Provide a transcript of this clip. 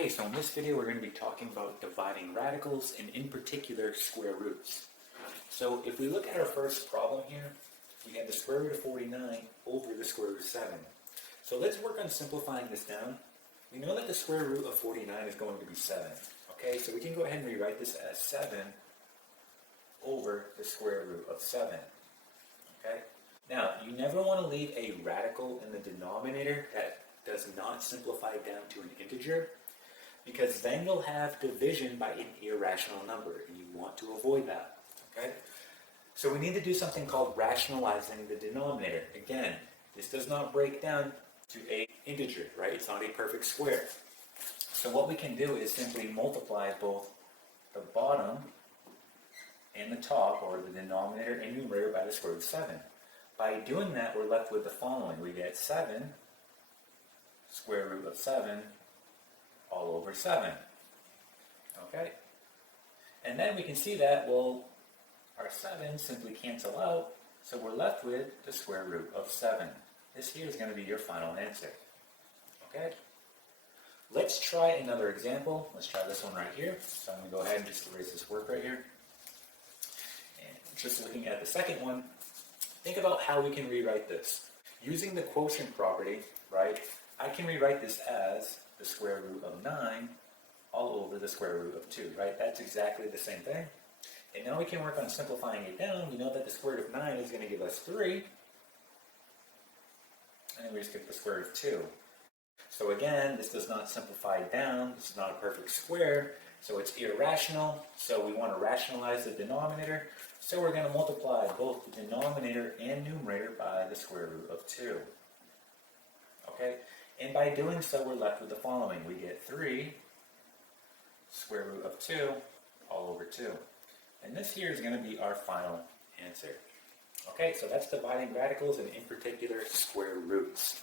Okay, so in this video we're going to be talking about dividing radicals and in particular square roots. So if we look at our first problem here, we have the square root of 49 over the square root of 7. So let's work on simplifying this down. We know that the square root of 49 is going to be 7. Okay, so we can go ahead and rewrite this as 7 over the square root of 7. Okay? Now, you never want to leave a radical in the denominator that does not simplify down to an integer, because then you'll have division by an irrational number, and you want to avoid that. Okay? So we need to do something called rationalizing the denominator. Again, this does not break down to an integer, right? It's not a perfect square. So what we can do is simply multiply both the bottom and the top, or the denominator and numerator, by the square root of 7. By doing that, we're left with the following. We get 7 square root of 7 all over 7. Okay? And then we can see that, well, our 7 simply cancel out, so we're left with the square root of 7. This here is going to be your final answer. Okay? Let's try another example. Let's try this one right here. So I'm going to go ahead and just erase this work right here. And just looking at the second one, think about how we can rewrite this. Using the quotient property, right, I can rewrite this as the square root of 9 all over the square root of 2, right? That's exactly the same thing. And now we can work on simplifying it down. We know that the square root of 9 is going to give us 3. And then we just get the square root of 2. So again, this does not simplify down. This is not a perfect square, so it's irrational. So we want to rationalize the denominator. So we're going to multiply both the denominator and numerator by the square root of 2. Okay? And by doing so, we're left with the following. We get 3 square root of 2 all over 2. And this here is going to be our final answer. Okay, so that's dividing radicals and in particular square roots.